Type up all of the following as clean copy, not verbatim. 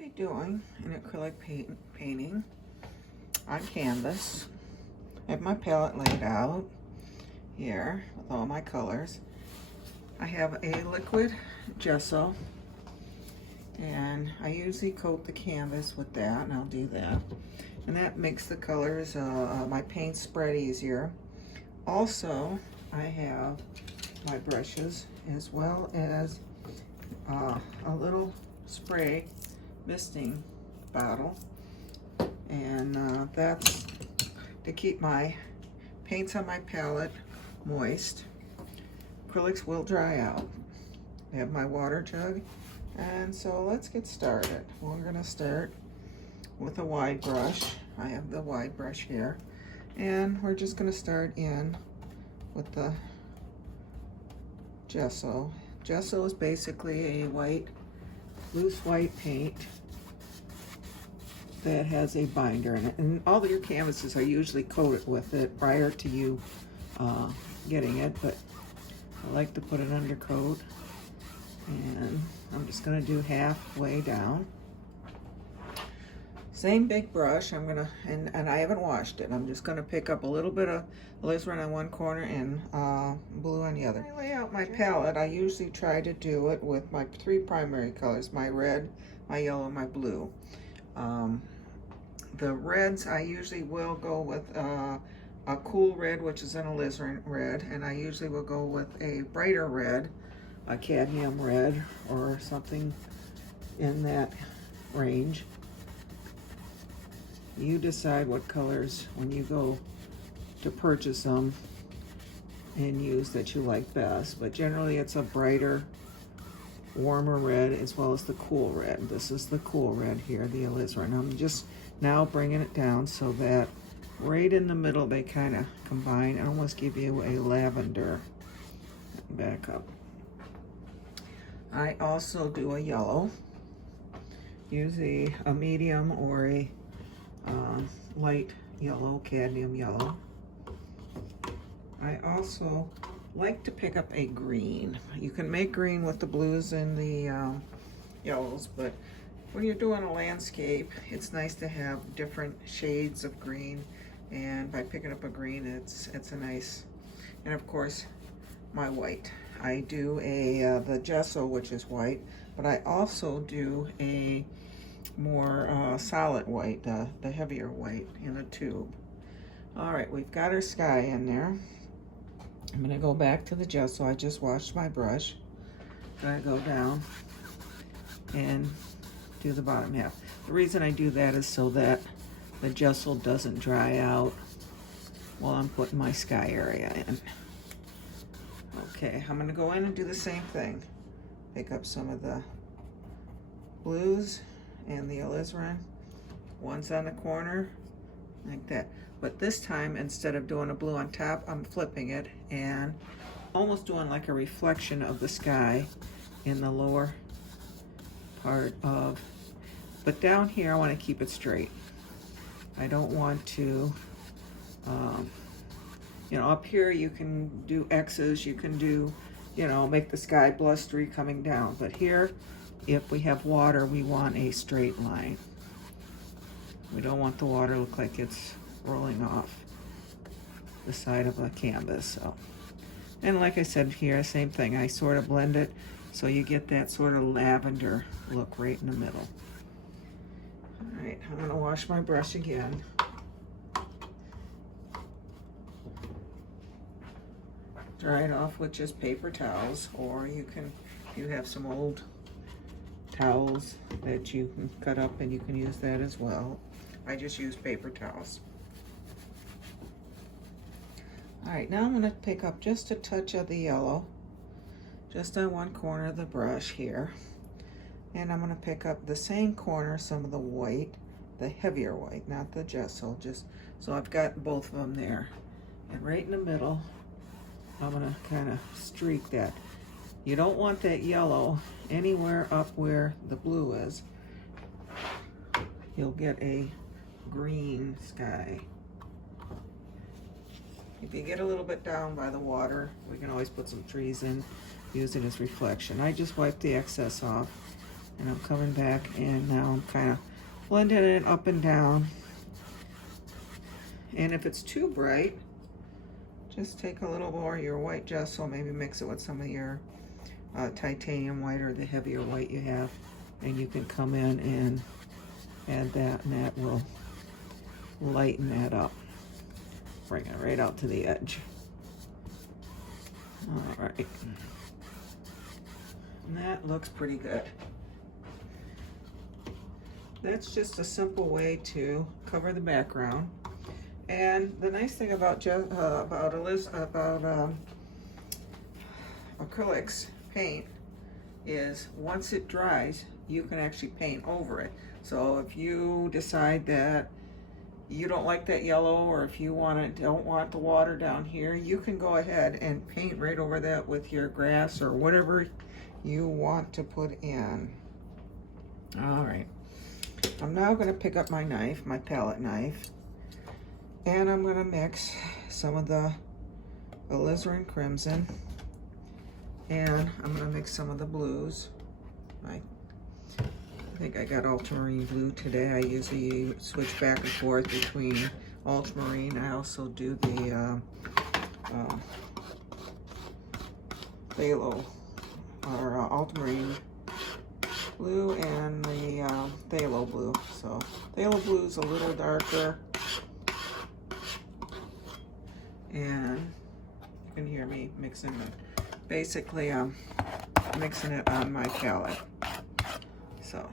Be doing an acrylic painting on canvas. I have my palette laid out here with all my colors. I have a liquid gesso, and I usually coat the canvas with that, and I'll do that. And that makes the colors, my paint spread easier. Also, I have my brushes as well as a little spray misting bottle, and that's to keep my paints on my palette moist. Acrylics will dry out. I have my water jug, and so let's get started. We're going to start with a wide brush. I have the wide brush here, and we're just going to start in with the gesso. Gesso is basically a white, loose white paint that has a binder in it, and all of your canvases are usually coated with it prior to you getting it, but I like to put an undercoat, and I'm just going to do halfway down. Same big brush. I'm gonna, and I haven't washed it. I'm just gonna pick up a little bit of alizarin on one corner and blue on the other. When I lay out my palette, I usually try to do it with my three primary colors: my red, my yellow, and my blue. The reds, I usually will go with a cool red, which is an alizarin red, and I usually will go with a brighter red, a cadmium red, or something in that range. You decide what colors when you go to purchase them and use that you like best, but generally it's a brighter, warmer red as well as the cool red. This is the cool red here, the alizarin. I'm just now bringing it down so that right in the middle they kind of combine and almost give you a lavender. Back up. I also do a yellow, usually a medium or a light yellow, cadmium yellow. I also like to pick up a green. You can make green with the blues and the yellows, but when you're doing a landscape, it's nice to have different shades of green, and by picking up a green, it's a nice, and of course, my white. I do the gesso, which is white, but I also do a more solid white, the heavier white in a tube. All right, we've got our sky in there. I'm gonna go back to the gesso. I just washed my brush. Gonna go down and do the bottom half. The reason I do that is so that the gesso doesn't dry out while I'm putting my sky area in. Okay, I'm gonna go in and do the same thing. Pick up some of the blues and the alizarin. One's on the corner, like that. But this time, instead of doing a blue on top, I'm flipping it and almost doing like a reflection of the sky in the lower part of, but down here I want to keep it straight. I don't want to, you know, up here you can do X's, you can do, you know, make the sky blustery coming down. But here, if we have water, we want a straight line. We don't want the water to look like it's rolling off the side of a canvas. So, and like I said here, same thing. I sort of blend it so you get that sort of lavender look right in the middle. All right, I'm gonna wash my brush again. Dry it off with just paper towels, or you can, you have some old towels that you can cut up and you can use that as well. I just use paper towels. All right, now I'm going to pick up just a touch of the yellow, just on one corner of the brush here. And I'm going to pick up the same corner, some of the white, the heavier white, not the gesso, just so I've got both of them there. And right in the middle, I'm going to kind of streak that. You don't want that yellow anywhere up where the blue is. You'll get a green sky. If you get a little bit down by the water, we can always put some trees in, use it as reflection. I just wipe the excess off And I'm coming back, and now I'm kind of blending it up and down. And if it's too bright, just take a little more of your white gesso, maybe mix it with some of your titanium white or the heavier white you have, and you can come in and add that, and that will lighten that up. Bring it right out to the edge. All right. And that looks pretty good. That's just a simple way to cover the background. And the nice thing about acrylics paint is once it dries, you can actually paint over it. So if you decide that you don't like that yellow, or if you don't want the water down here, you can go ahead and paint right over that with your grass or whatever you want to put in. All right, I'm now going to pick up my knife, my palette knife, and I'm going to mix some of the alizarin crimson, and I'm going to mix some of the blues. I think I got ultramarine blue today. I usually switch back and forth between ultramarine. I also do the phthalo or ultramarine blue and the phthalo blue. So phthalo blue is a little darker, and you can hear me mixing it. Basically, I'm mixing it on my palette. So,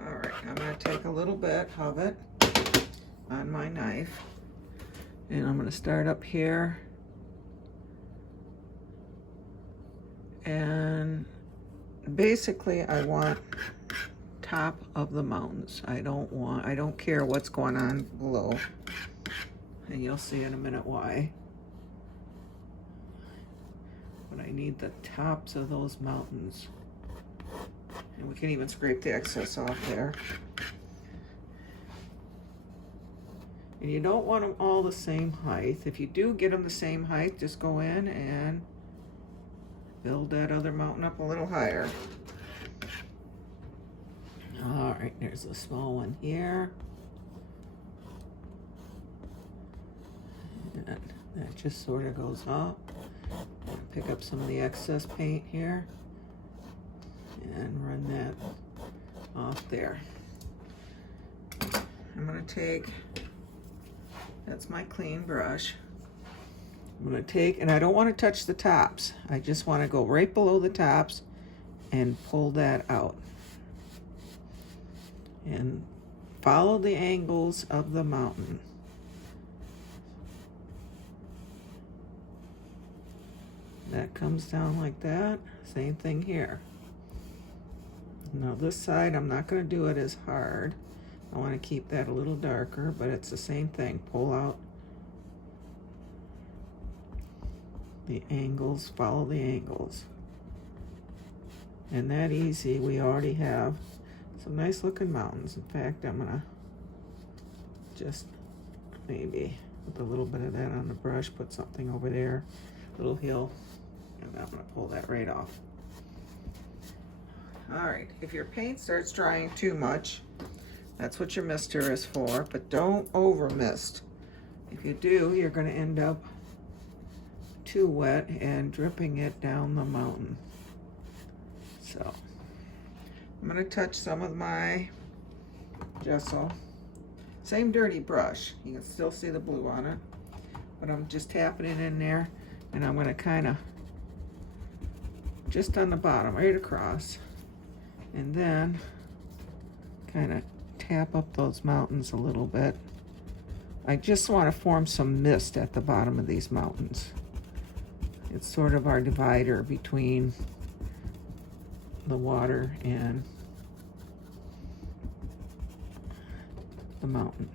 all right, I'm going to take a little bit of it on my knife, and I'm going to start up here, and basically I want top of the mountains. I don't care what's going on below, and you'll see in a minute why. But I need the tops of those mountains. And we can even scrape the excess off there. And you don't want them all the same height. If you do get them the same height, just go in and build that other mountain up a little higher. All right, there's a small one here. And that just sort of goes up. Pick up some of the excess paint here and run that off there. I'm going to take, that's my clean brush. I'm going to take, and I don't want to touch the tops. I just want to go right below the tops and pull that out. And follow the angles of the mountain. That comes down like that. Same thing here. Now this side, I'm not going to do it as hard. I want to keep that a little darker, but it's the same thing. Pull out the angles, follow the angles. And that easy, we already have some nice looking mountains. In fact, I'm going to just maybe with a little bit of that on the brush, put something over there, little hill. And I'm going to pull that right off. All right, if your paint starts drying too much, that's what your mister is for, but don't over mist. If you do, you're going to end up too wet and dripping it down the mountain. So I'm going to touch some of my gesso. Same dirty brush. You can still see the blue on it, but I'm just tapping it in there, and I'm going to kind of just on the bottom, right across, and then kind of tap up those mountains a little bit. I just want to form some mist at the bottom of these mountains. It's sort of our divider between the water and the mountain.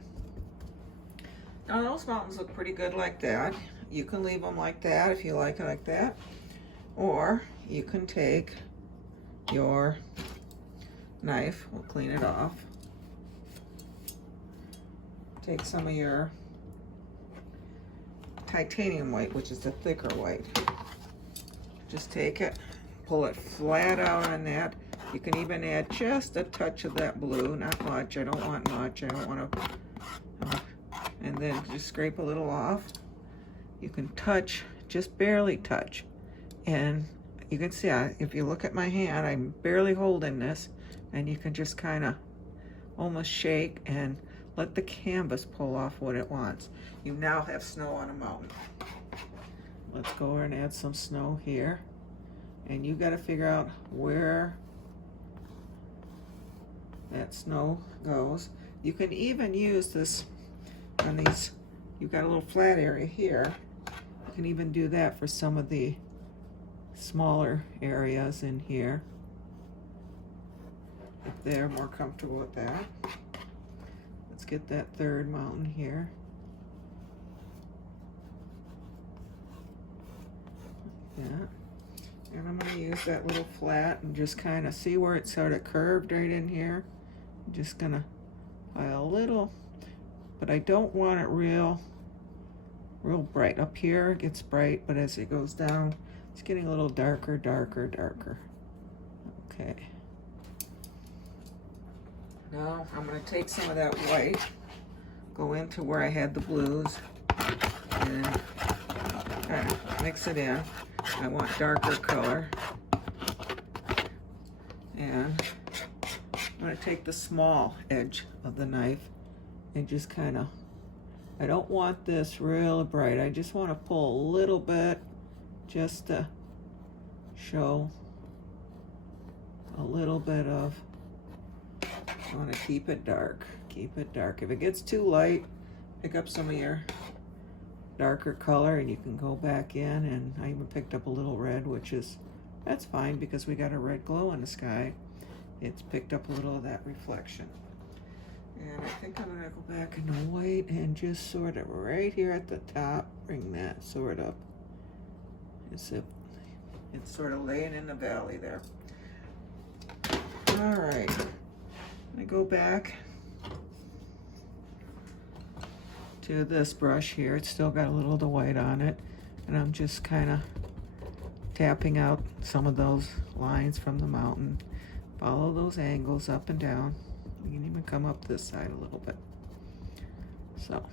Now those mountains look pretty good like that. You can leave them like that if you like it like that, or you can take your knife, we'll clean it off, take some of your titanium white, which is the thicker white, just take it, pull it flat out on that. You can even add just a touch of that blue, not much. I don't want much. I don't want to, and then just scrape a little off. You can touch, just barely touch. And you can see, if you look at my hand, I'm barely holding this, and you can just kind of almost shake and let the canvas pull off what it wants. You now have snow on a mountain. Let's go over and add some snow here. And you got to figure out where that snow goes. You can even use this on these, you've got a little flat area here. You can even do that for some of the smaller areas in here, if they're more comfortable with that. Let's get that third mountain here. Like that. And I'm going to use that little flat and just kind of see where it's sort of curved right in here. I'm just going to pile a little, but I don't want it real bright. Up here it gets bright, but as it goes down, it's getting a little darker, darker, darker. Okay. Now I'm going to take some of that white, go into where I had the blues, and kind of mix it in. I want darker color. And I'm going to take the small edge of the knife and just kind of, I don't want this real bright. I just want to pull a little bit just to show a little bit of, I want to keep it dark. Keep it dark. If it gets too light, pick up some of your darker color and you can go back in, and I even picked up a little red, which is, that's fine because we got a red glow in the sky. It's picked up a little of that reflection. And I think I'm gonna go back into white and just sort of right here at the top, bring that sort of, as if it's sort of laying in the valley there. All right, I go back to this brush here. It's still got a little of the white on it, and I'm just kind of tapping out some of those lines from the mountain. Follow those angles up and down. You can even come up this side a little bit. So,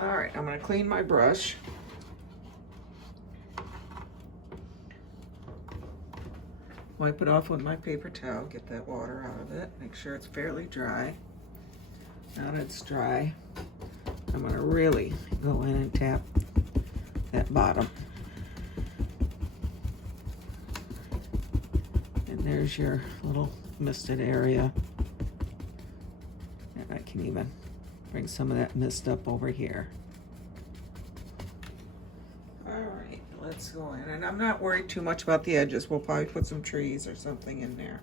all right, I'm going to clean my brush. Wipe it off with my paper towel, get that water out of it, make sure it's fairly dry. Now that it's dry, I'm going to really go in and tap that bottom. And there's your little misted area. And I can even bring some of that mist up over here. All right, let's go in. And I'm not worried too much about the edges. We'll probably put some trees or something in there.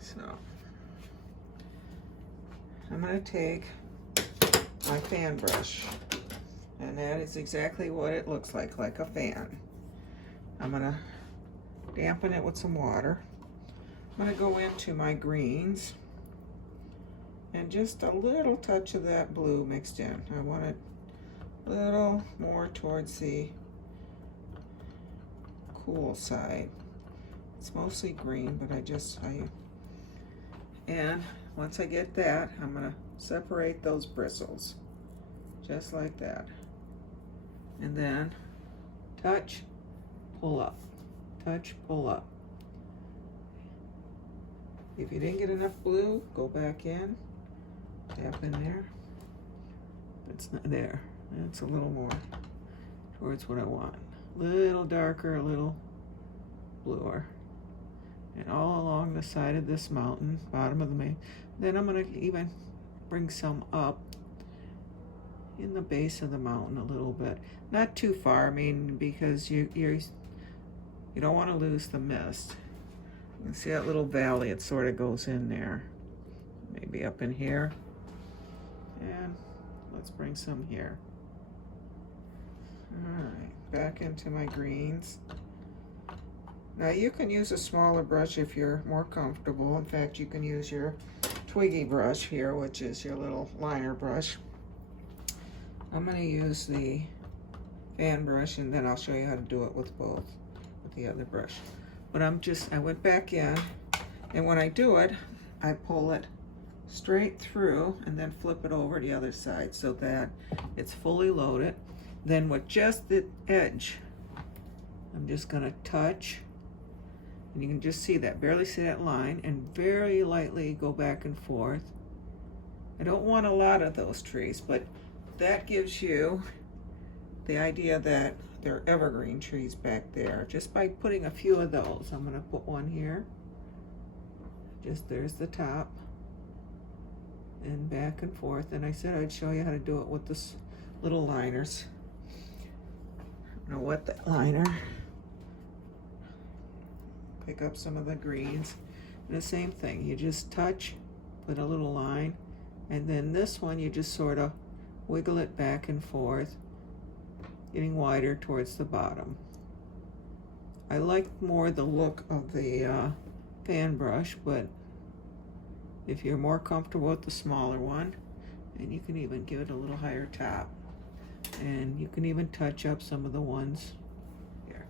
So I'm going to take my fan brush, and that is exactly what it looks like a fan. I'm going to dampen it with some water. I'm going to go into my greens and just a little touch of that blue mixed in. I want it a little more towards the cool side. It's mostly green, but and once I get that, I'm going to separate those bristles just like that, and then touch, pull up, touch, pull up. If you didn't get enough blue, go back in, tap in there. It's not there. It's a little more towards what I want. A little darker, a little bluer. And all along the side of this mountain, bottom of the main. Then I'm going to even bring some up in the base of the mountain a little bit. Not too far, I mean, because you don't want to lose the mist. You can see that little valley, it sort of goes in there. Maybe up in here. And let's bring some here. All right, back into my greens. Now you can use a smaller brush if you're more comfortable. In fact, you can use your twiggy brush here, which is your little liner brush. I'm going to use the fan brush, and then I'll show you how to do it with both, with the other brush. But I went back in, and when I do it, I pull it straight through and then flip it over the other side so that it's fully loaded. Then with just the edge, I'm just gonna touch, and you can just see that, barely see that line, and very lightly go back and forth. I don't want a lot of those trees, but that gives you the idea that they're evergreen trees back there, just by putting a few of those. I'm gonna put one here. Just there's the top, and back and forth. And I said I'd show you how to do it with this little liners. I'm gonna wet that liner, pick up some of the greens, and the same thing. You just touch, put a little line, and then this one you just sort of wiggle it back and forth, getting wider towards the bottom. I like more the look of the fan brush, but if you're more comfortable with the smaller one, and you can even give it a little higher top, and you can even touch up some of the ones here.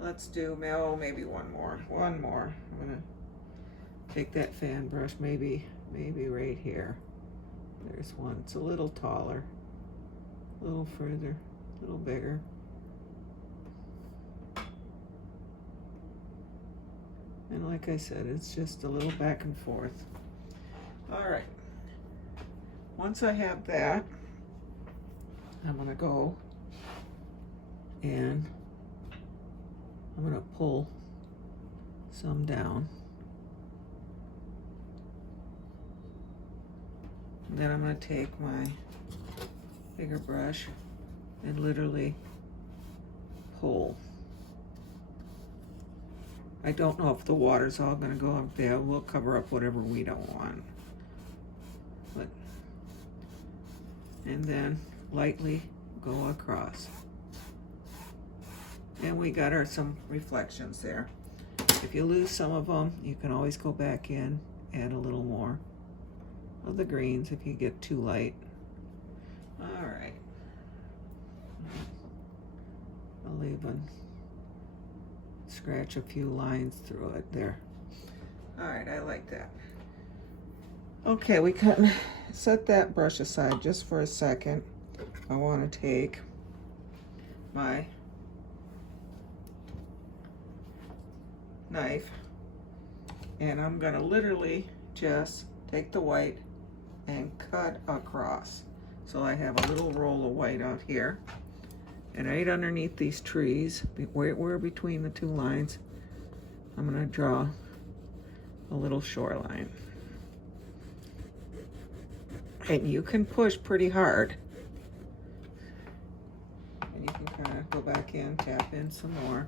Let's do maybe one more. I'm gonna take that fan brush, maybe right here. There's one. It's a little taller, a little further, a little bigger. And like I said, it's just a little back and forth. All right. Once I have that, I'm gonna go and I'm gonna pull some down. And then I'm gonna take my bigger brush and literally pull. I don't know if the water's all gonna go up there. We'll cover up whatever we don't want. But, and then lightly go across. And we got some reflections there. If you lose some of them, you can always go back in, add a little more of the greens if you get too light. All right. I'll even scratch a few lines through it there. All right, I like that. Okay, we can set that brush aside just for a second. I want to take my knife, and I'm gonna literally just take the white and cut across. So I have a little roll of white out here, and right underneath these trees, we're between the two lines, I'm gonna draw a little shoreline. And you can push pretty hard. And you can kind of go back in, tap in some more,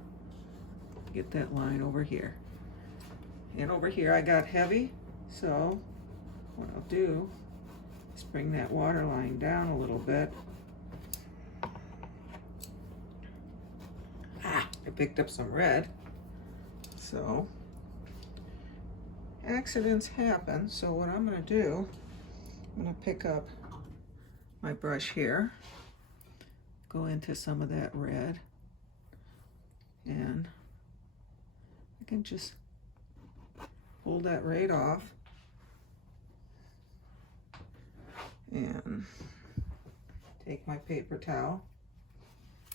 get that line over here. And over here I got heavy, so what I'll do is bring that water line down a little bit. I picked up some red, so accidents happen. So what I'm going to do, I'm going to pick up my brush here, go into some of that red, and I can just pull that right off and take my paper towel,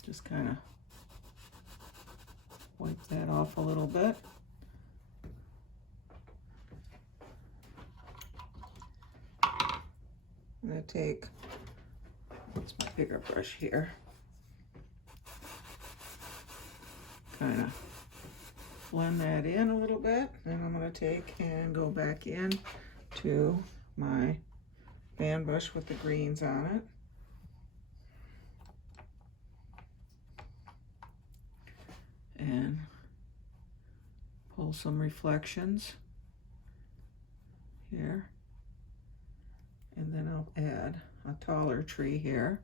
just kind of wipe that off a little bit. I'm going to take, what's my bigger brush here, kind of blend that in a little bit. Then I'm going to take and go back in to my fan brush with the greens on it. And pull some reflections here. And then I'll add a taller tree here.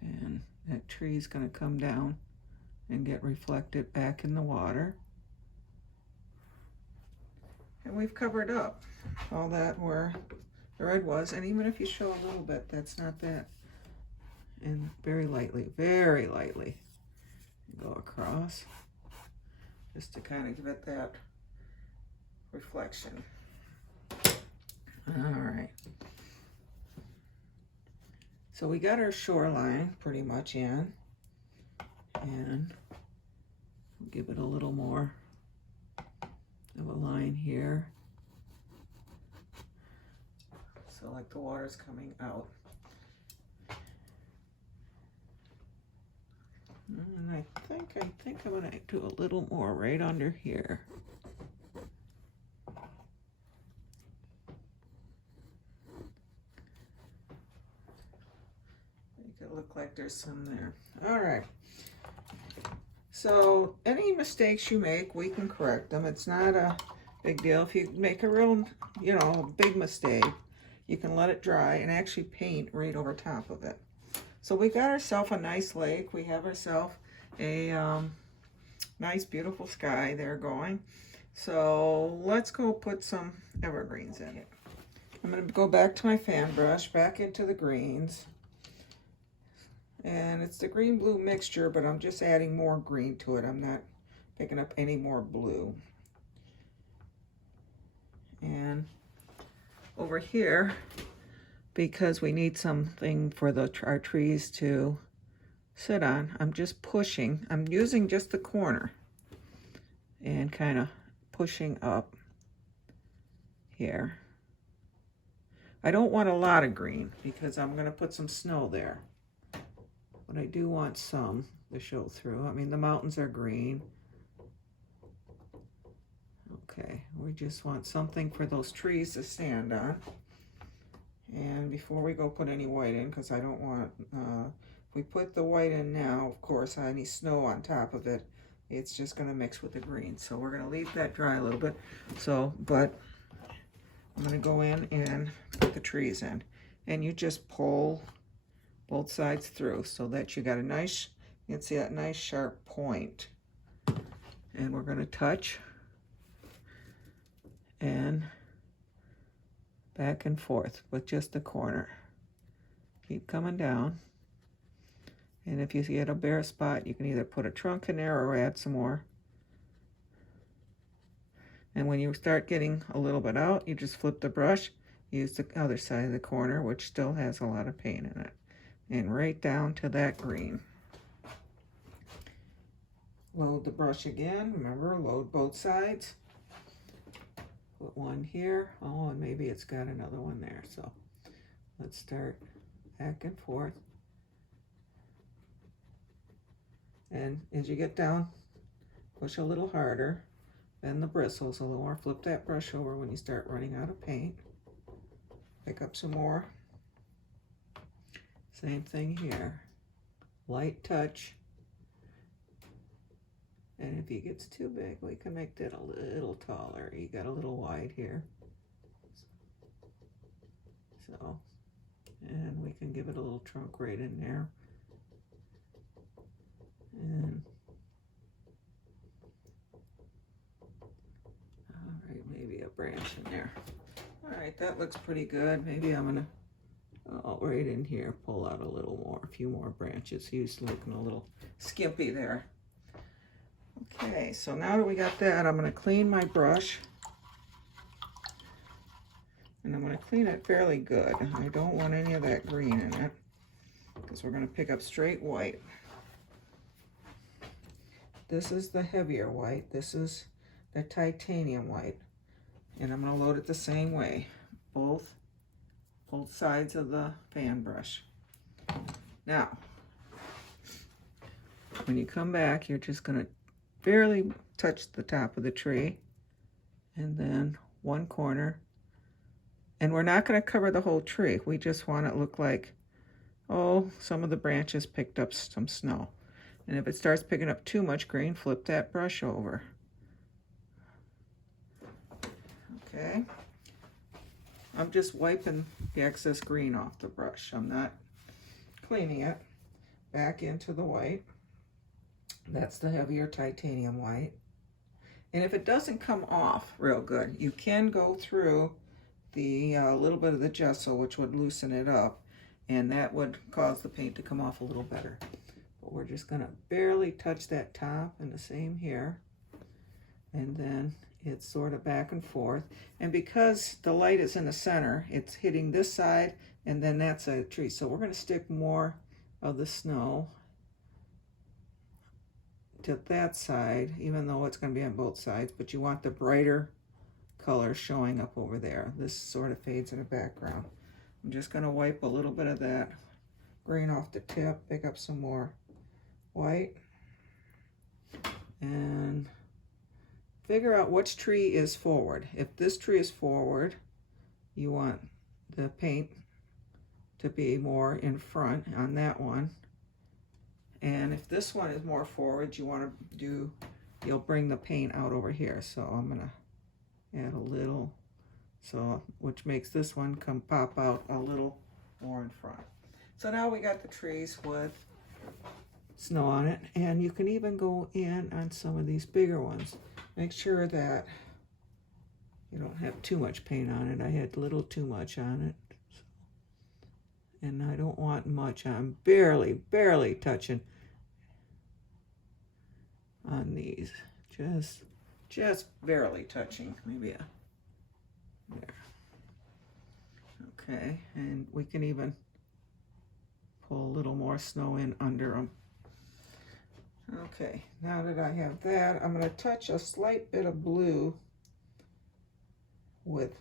And that tree is going to come down and get reflected back in the water. And we've covered up all that we're the red was, and even if you show a little bit, that's not that. And very lightly go across, just to kind of give it that reflection. All right. So we got our shoreline pretty much in, and we'll give it a little more of a line here. So like the water's coming out. And I think I'm gonna do a little more right under here. Make it look like there's some there. All right. So any mistakes you make, we can correct them. It's not a big deal. If you make a real, big mistake, you can let it dry and actually paint right over top of it. So we got ourselves a nice lake. We have ourselves a nice, beautiful sky there going. So let's go put some evergreens in it. I'm going to go back to my fan brush, back into the greens. And it's the green-blue mixture, but I'm just adding more green to it. I'm not picking up any more blue. And over here, because we need something for our trees to sit on, I'm just pushing. I'm using just the corner and kind of pushing up here. I don't want a lot of green because I'm going to put some snow there. But I do want some to show through. I mean, the mountains are green. Okay, we just want something for those trees to stand on. And before we go put any white in, because I don't want, if we put the white in now, of course, any snow on top of it, it's just going to mix with the green. So we're going to leave that dry a little bit. But I'm going to go in and put the trees in. And you just pull both sides through so that you got a nice, you can see that nice sharp point. And we're going to touch and back and forth with just the corner. Keep coming down. And if you get a bare spot, you can either put a trunk in there or add some more. And when you start getting a little bit out, you just flip the brush, use the other side of the corner, which still has a lot of paint in it. And right down to that green. Load the brush again. Remember, load both sides. Put one here. Oh, and maybe it's got another one there. So let's start back and forth. And as you get down, push a little harder. Bend the bristles a little more. Flip that brush over when you start running out of paint. Pick up some more. Same thing here. Light touch. And if it gets too big, we can make that a little taller. You got a little wide here. So, and we can give it a little trunk right in there. And, all right, maybe a branch in there. All right, that looks pretty good. Maybe I'm gonna, right in here, pull out a little more, a few more branches. He's looking a little skimpy there. Okay, so now that we got that, I'm going to clean my brush. And I'm going to clean it fairly good. I don't want any of that green in it, because we're going to pick up straight white. This is the heavier white. This is the titanium white. And I'm going to load it the same way. Both sides of the fan brush. Now, when you come back, you're just going to barely touch the top of the tree, and then one corner. And we're not going to cover the whole tree. We just want it to look like, oh, some of the branches picked up some snow. And if it starts picking up too much green, flip that brush over. Okay. I'm just wiping the excess green off the brush. I'm not cleaning it. Back into the white. That's the heavier titanium white. And if it doesn't come off real good, you can go through the little bit of the gesso, which would loosen it up, and that would cause the paint to come off a little better. But we're just gonna barely touch that top, and the same here, and then it's sort of back and forth. And because the light is in the center, it's hitting this side and then that side of the tree. So we're gonna stick more of the snow to that side, even though it's gonna be on both sides, but you want the brighter color showing up over there. This sort of fades in the background. I'm just gonna wipe a little bit of that green off the tip, pick up some more white, and figure out which tree is forward. If this tree is forward, you want the paint to be more in front on that one. And if this one is more forward, you want to do, you'll bring the paint out over here. So I'm gonna add a little, so which makes this one come pop out a little more in front. So now we got the trees with snow on it, and you can even go in on some of these bigger ones. Make sure that you don't have too much paint on it. I had a little too much on it. And I don't want much. I'm barely touching on these. Just barely touching. Maybe there. Okay, and we can even pull a little more snow in under them. Okay, now that I have that, I'm going to touch a slight bit of blue with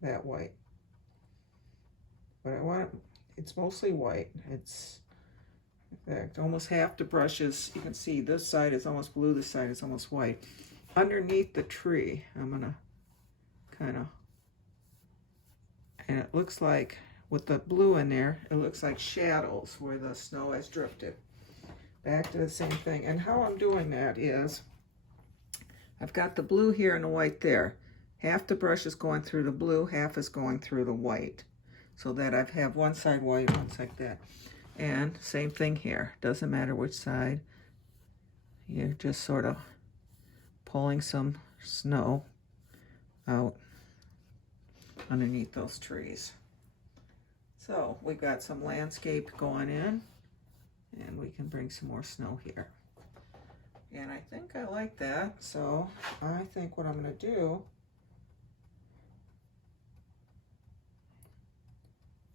that white. But I want, it's mostly white. It's, in fact, almost half the brush is, you can see this side is almost blue, this side is almost white. Underneath the tree, I'm going to kind of, and it looks like, with the blue in there, it looks like shadows where the snow has drifted. Back to the same thing. And how I'm doing that is, I've got the blue here and the white there. Half the brush is going through the blue, half is going through the white. So that I have one side white, one side that. And same thing here. Doesn't matter which side. You're just sort of pulling some snow out underneath those trees. So we've got some landscape going in. And we can bring some more snow here. And I think I like that. So I think what I'm going to do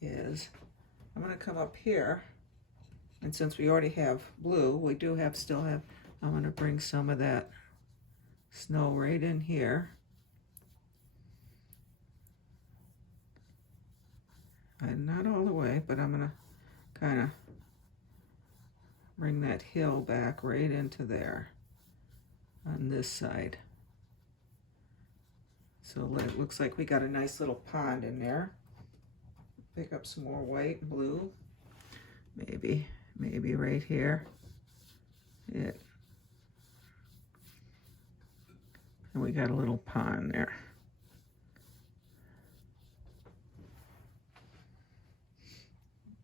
is I'm going to come up here. And since we already have blue, we do have still have, I'm going to bring some of that snow right in here. And not all the way, but I'm going to kind of bring that hill back right into there on this side. So it looks like we got a nice little pond in there. Pick up some more white and blue. Maybe right here. And we got a little pond there.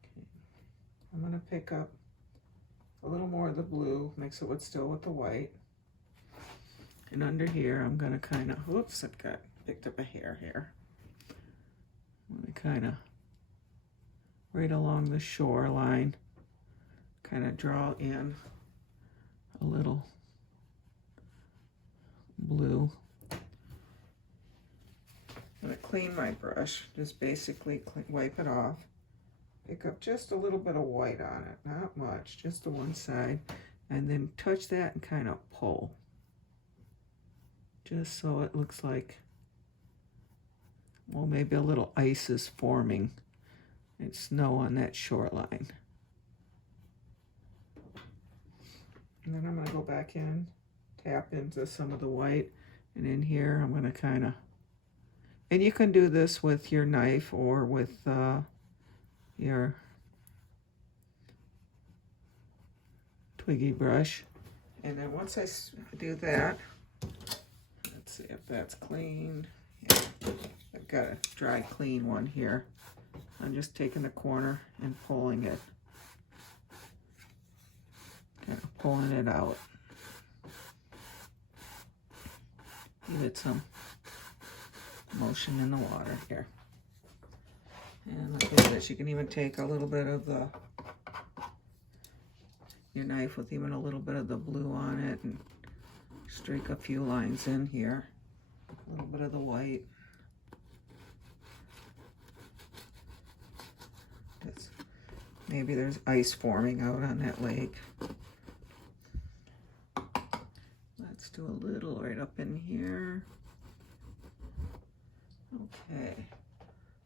Okay. I'm gonna pick up a little more of the blue, mix it with still with the white. And under here, I'm gonna kind of, whoops, I've got picked up a hair here. I'm gonna kind of, right along the shoreline, kind of draw in a little blue. I'm gonna clean my brush, just basically wipe it off. Pick up just a little bit of white on it, not much, just the one side, and then touch that and kind of pull. Just so it looks like, well, maybe a little ice is forming and snow on that shoreline. And then I'm going to go back in, tap into some of the white, and in here I'm going to kind of, and you can do this with your knife or with your twiggy brush. And then once I do that, let's see if that's cleaned. Yeah, I've got a dry clean one here. I'm just taking the corner and pulling it, kind of pulling it out. Give it some motion in the water here. And like I said, you can even take a little bit of your knife with even a little bit of the blue on it and streak a few lines in here. A little bit of the white. Maybe there's ice forming out on that lake. Let's do a little right up in here. Okay,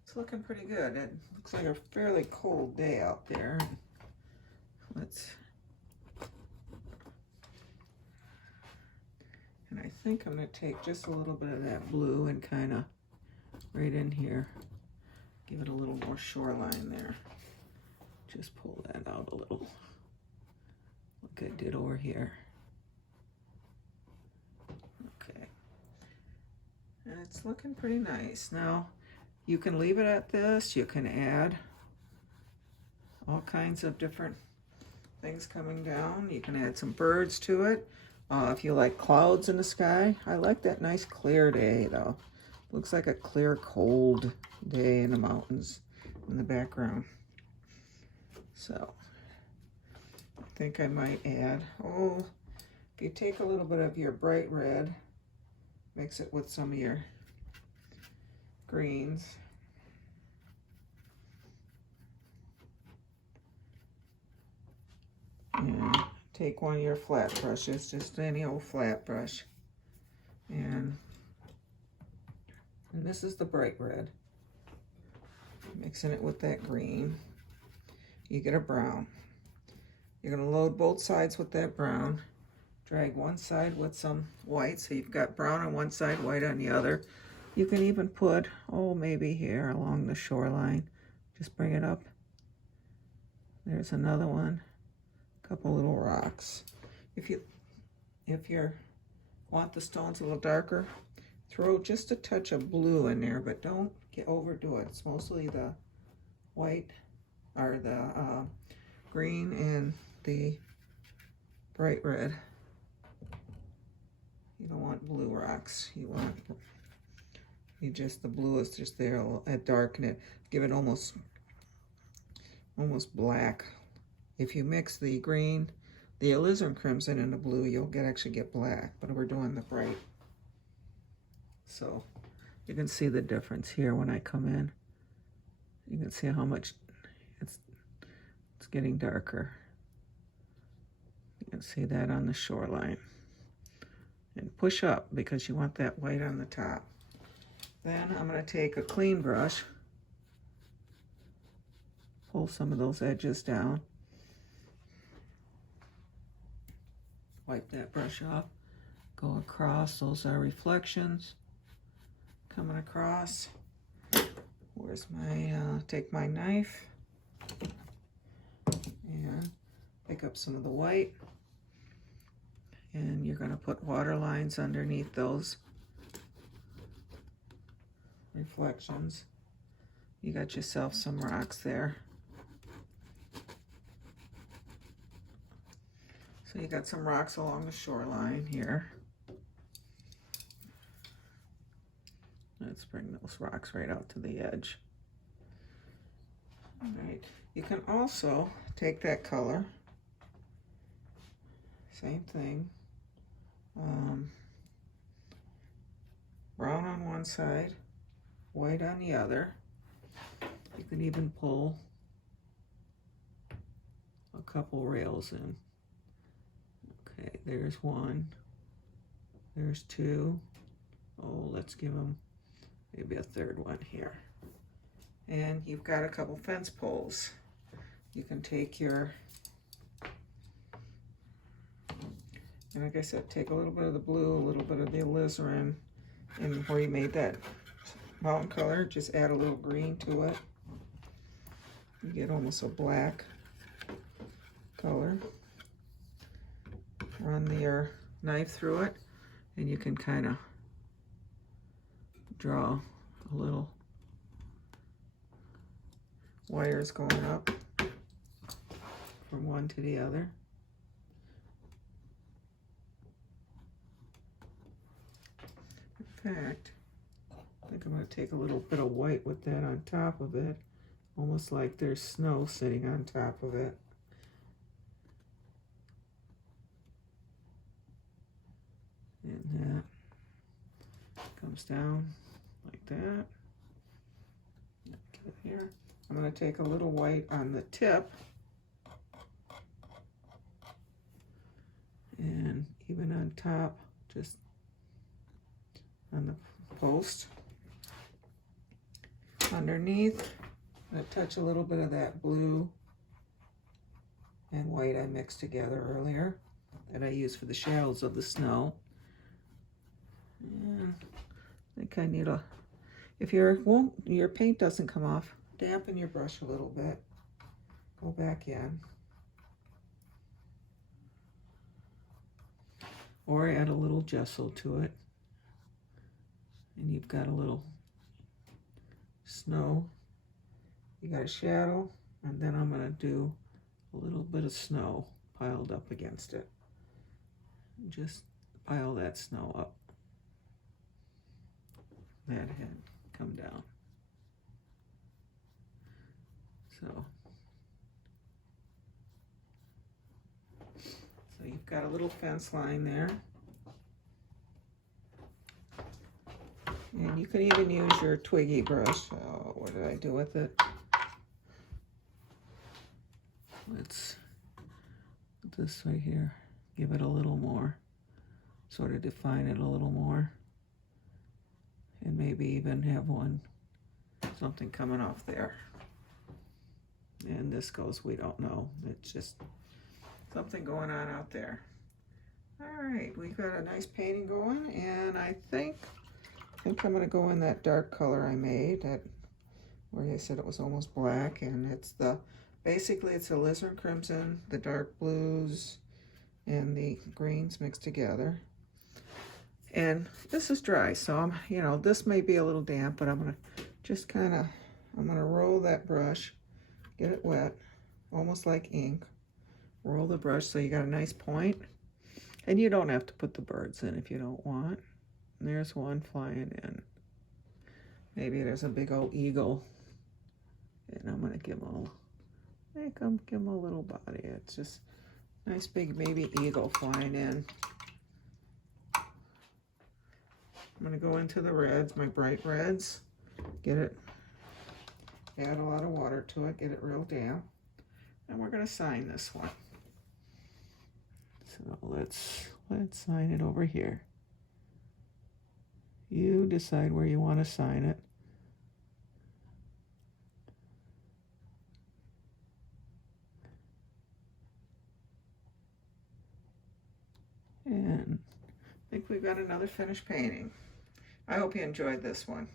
it's looking pretty good. It looks like a fairly cold day out there. And I think I'm going to take just a little bit of that blue and kind of right in here. Give it a little more shoreline there. Just pull that out a little, like I did over here. Okay, and it's looking pretty nice. Now, you can leave it at this. You can add all kinds of different things coming down. You can add some birds to it. If you like clouds in the sky, I like that nice clear day though. Looks like a clear, cold day in the mountains in the background. So, I think I might add, if you take a little bit of your bright red, mix it with some of your greens. And take one of your flat brushes, just any old flat brush. And this is the bright red. Mixing it with that green. You get a brown. You're going to load both sides with that brown. Drag one side with some white, so you've got brown on one side, white on the other. You can even put, maybe here along the shoreline. Just bring it up. There's another one. A couple little rocks. If you want the stones a little darker, throw just a touch of blue in there, but don't overdo it. It's mostly the white or the green and the bright red. You don't want blue rocks. The blue is just there to darken it, give it almost black. If you mix the green, the alizarin crimson and the blue, you'll actually get black, but we're doing the bright. So you can see the difference here when I come in. You can see how much it's getting darker. You can see that on the shoreline. And push up because you want that white on the top. Then I'm going to take a clean brush, pull some of those edges down, wipe that brush off, go across. Those are reflections coming across. Where's my, take my knife and pick up some of the white, and you're going to put water lines underneath those reflections. You got yourself some rocks there. So you got some rocks along the shoreline here. Let's bring those rocks right out to the edge. All right, you can also take that color, same thing, brown on one side, white on the other. You can even pull a couple rails in. Okay, there's one, there's two. Let's give them maybe a third one here. And you've got a couple fence poles. You can take your, and like I said, take a little bit of the blue, a little bit of the alizarin, and where you made that mountain color, just add a little green to it. You get almost a black color. Run your knife through it, and you can kind of draw a little wires going up from one to the other. In fact, I think I'm going to take a little bit of white with that on top of it almost like there's snow sitting on top of it. And that comes down like that. Get it here. I'm going to take a little white on the tip and even on top, just on the post. Underneath, I'm going to touch a little bit of that blue and white I mixed together earlier that I used for the shadows of the snow. And I think I need if your paint doesn't come off, dampen your brush a little bit. Go back in. Or add a little gesso to it. And you've got a little snow. You got a shadow, and then I'm going to do a little bit of snow piled up against it. Just pile that snow up. That had come down. So you've got a little fence line there. And you can even use your twiggy brush. Oh, what did I do with it? Let's put this right here. Give it a little more. Sort of define it a little more. And maybe even have something coming off there. And this goes, we don't know. It's just something going on out there. All right, we've got a nice painting going, and I think I'm gonna go in that dark color I made, where I said it was almost black, and it's basically it's the alizarin crimson, the dark blues, and the greens mixed together. And this is dry, so this may be a little damp, but I'm gonna just I'm gonna roll that brush, get it wet, almost like ink. Roll the brush so you got a nice point. And you don't have to put the birds in if you don't want. And there's one flying in. Maybe there's a big old eagle. And I'm gonna give him a little body. It's just a nice big baby eagle flying in. I'm gonna go into the reds, my bright reds. Get it, add a lot of water to it, get it real damp. And we're gonna sign this one. So let's sign it over here. You decide where you want to sign it. And I think we've got another finished painting. I hope you enjoyed this one.